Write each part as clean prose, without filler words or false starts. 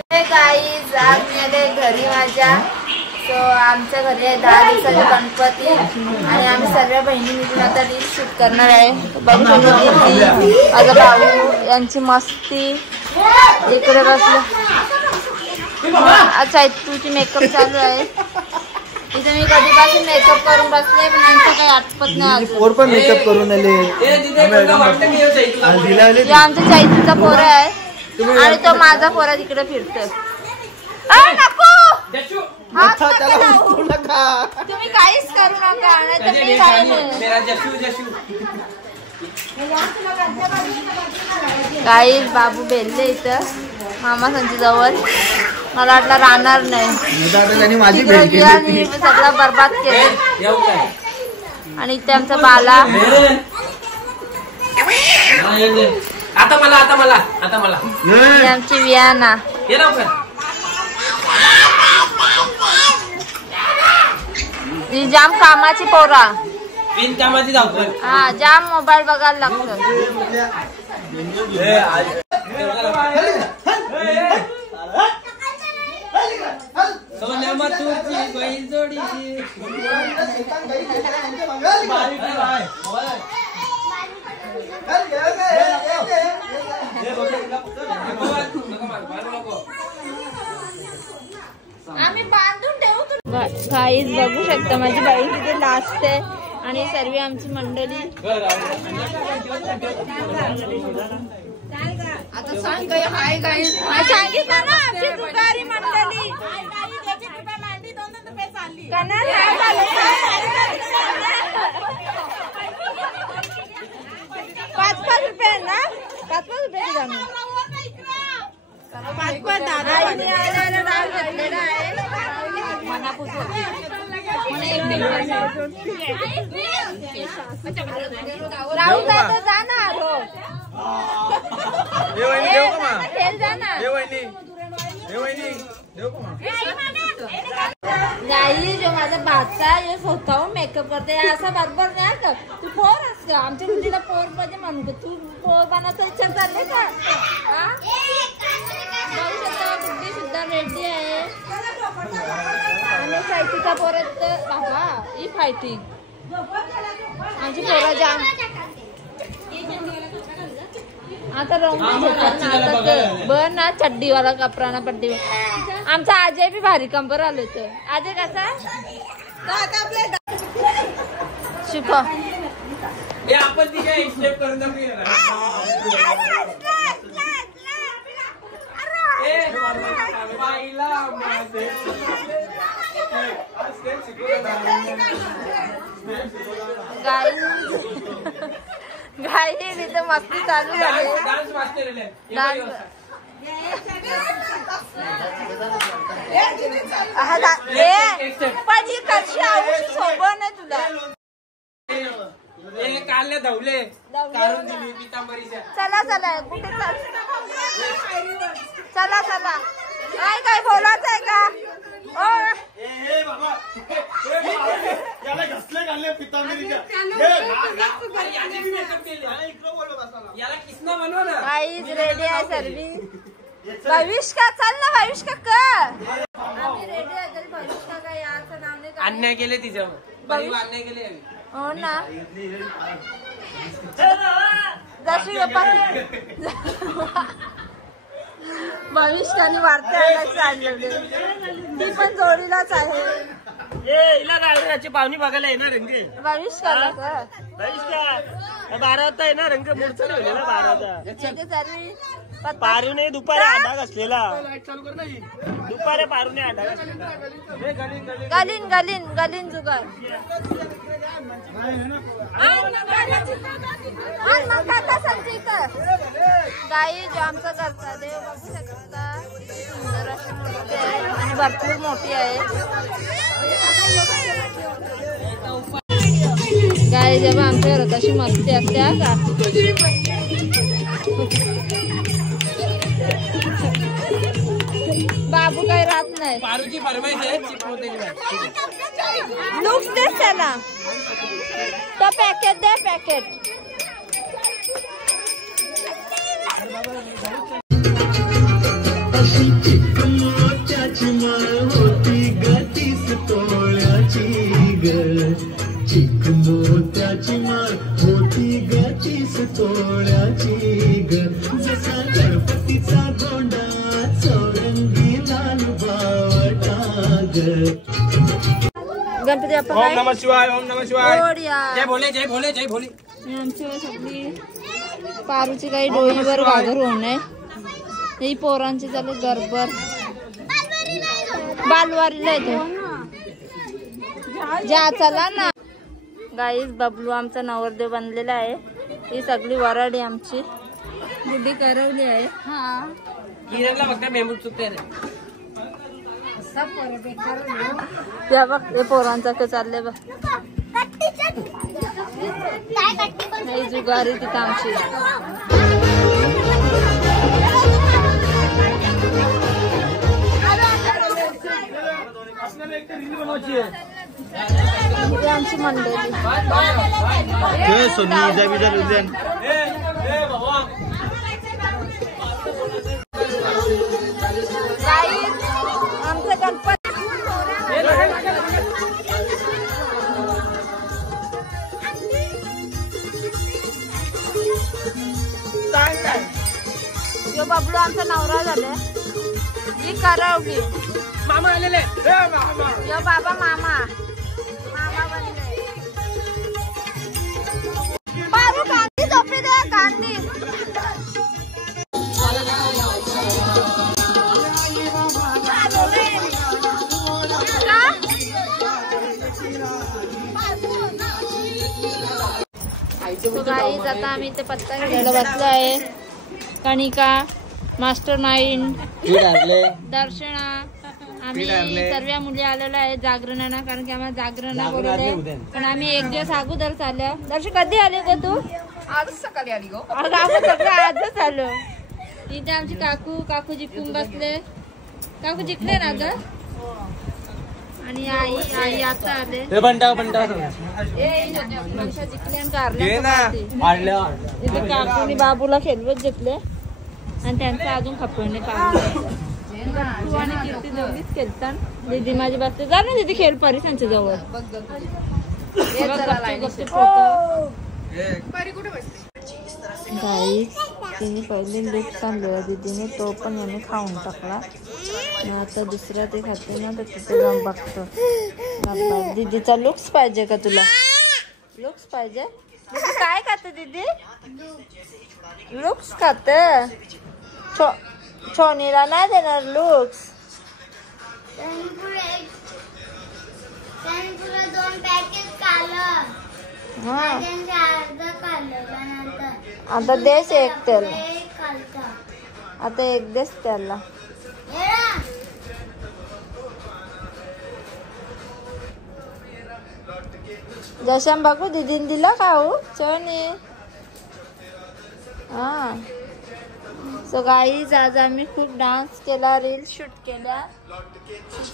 Guys आज मी आले घरी माझ्या. सो आमच्या घरी आहे 10 दिवसाचे गणपती आणि आम्ही सर्व बहिणी मिळून आता रील शूट करणार आहे. बघू शकतो आता भाऊ यांची मस्ती इकडे बसलं. अच्छा तुझी मेकअप चालू आहे इथे. मी कधीपासून मेकअप करून बसले पण यांचं काही आठवत नाही. पोर पण मेकअप करून आले. आमच्या चैतीचा पोर आहे आणि तो माझा पोरा तिकडे फिरतोय. तुम्ही काहीच करू नका काही. बाबू बेलले इथं मामा संच्या जवळ. मला वाटलं राहणार नाही सगळं बरबाद केलं. आणि इथे आमचा बाला. आता मला आमची वियाना. ही जाम कामाची पोरा. बिनकामाची धावपळ. हा जाम मोबाईल बघायला लागतं. आम्ही बांधून ठेवू. गाईज बघू शकता माझी बाई तिथे नाचते आणि सर्व आमची मंडळी. आता सांग हाय गाईज सांगितलं ना आमची तुकारी मंडळी. 5-5 रुपये ना 5-5 रुपये जाणून 5-5 दादा घेतलेला आहे. राहू जातो जा ना. गाई जो माझा भाचा स्वतःहून मेकअप करते असं बरोबर नाही का. तू पोर असतो आमच्या मुलीला पोर पाहिजे म्हणून तू पोर बनायचा विचार चालले का. बघू शकता बुद्धी सुद्धा रेडी आहे आणि सायटीचा पोरत बाबा ही फायटिंग आमची पोरं जाम. आता रंगून घेतात ना आता ते बर ना चड्डीवाला कपडा पड्डी. आमचा अजय बी भारी कंबर आलो तर अजय कसा शिक गाई तिथे मस्ती चालू झाली. पण ही कशी आवशी सोबत नाही तुला. चला चला कुठे चला चला काय काय बोलायचं आहे का. काहीच रेडी आहे सर्वी. भविष्य चल ना भविष्य आम्ही रेडी आहे तरी भविष्य काय याचं नाव नाही. अन्याय केले तिच्यावर अन्याय केले. हो ना जशी भविष्याने वार्ता आणले ती पण जोडीलाच आहे. पाहुणी बघायला येणार रंगे भविष्याला 12 वाजता येणार रंग मूर्ती ठेवलेला 12 पारूने दुपारी अंडा घासलेला. दुपारी पारूने अंडा घासलेला. गलीन गलीन गलीन जुगार गाई जो आमचं करता देव बघू शकता. सुंदर अशी मूर्ती आहे आणि भरपूर मोठी आहे. गाई जेव्हा आमच्या घरात अशी मस्ती असते का. बाबू काही राहत नाही. पारूची फरमाईश आहे लुक्स दे त्याला. तो पॅकेट दे पॅकेट. असली चिकमोच्याची माळ होती ग 30 तोळ्याची ग चिकमोत्याची माळ होती ग 30 तोळ्याची ग जसा गणपतीचा गोंडा चौरंगी लाल बावटा ग गणपती बाप्पा ओम नमः शिवाय ओम नमः शिवाय मोरया. जय भोले जय भोले जय भोले. आमची सगळी पारूची काही डोईवर घागर होऊ नये ही पोरांची चालू गरबर बालवारीला येतो जा चला ना. गाईस बबलू आमचा नवरदेव बनलेला आहे. ही सगळी वराडी आमची बुद्धी करवली आहे. हा फक्त मेमूट चुकते त्या बघ ते पोरांचा के चालले बघ ही जुगारी तिथं आमची. आमची मंडळी आमचं गणपती यो बबलू आमचा नवरा झाले. ही करवली मामा आलेले यो बाबा मामा मामा बनले. पारू गांधी झोपी दे गांधी. गाईज आता आम्ही ते पत्ता घ्यायला बसलो आहे. कणिका मास्टर माइंड दर्शना आम्ही सर्व मुली आलेल्या आहे जागरणाला कारण की आम्हाला जागरण बोलवले पण आम्ही एक दिवस अगोदर चाललो. दर्शन कधी आले ग तू? आजच सकाळी आली गो. सगळं आजच आलो. इथे आमची काकू जिंकून बसले. काकू जिंकले ना ग. आणि आई आता आले. मनीषा जिंकले आणि काकूनी बाबूला खेळवत जिंकले आणि त्यांचं अजून खपवणे तू आणि कीर्ती दोघीच खेळतात. दीदी माझी बसते जा ना दीदी खेळ परी त्यांच्या जवळ. गाईस तिने पहिले लिफ्ट आणलेला दीदीने तो पण याने खाऊन टाकला. आता दुसरा ते खाते ना तर तिथे जाऊन बघतो. दीदीचा लुक्स पाहिजे का तुला? लुक्स पाहिजे. दीदी काय खाते दीदी? लुक्स खाते. छोनीला नाही देणार लुक्स. आता देश एक त्याला आता एक देश त्याला. जशाम बघू दीदीने दिला खाऊ चणी. हा सो गाईज आज आम्ही खूप डान्स केला रील शूट केल्या.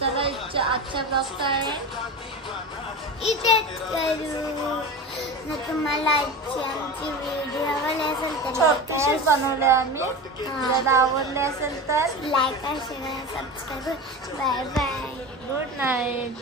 चला आजच्या ब्लॉगचा आहे इथे करू. तुम्हाला आमची व्हिडिओ आवडली असेल तर छोटीशी बनवले आम्ही. जर आवडले असेल तर लाईक आणि share subscribe. Bye bye. Good night.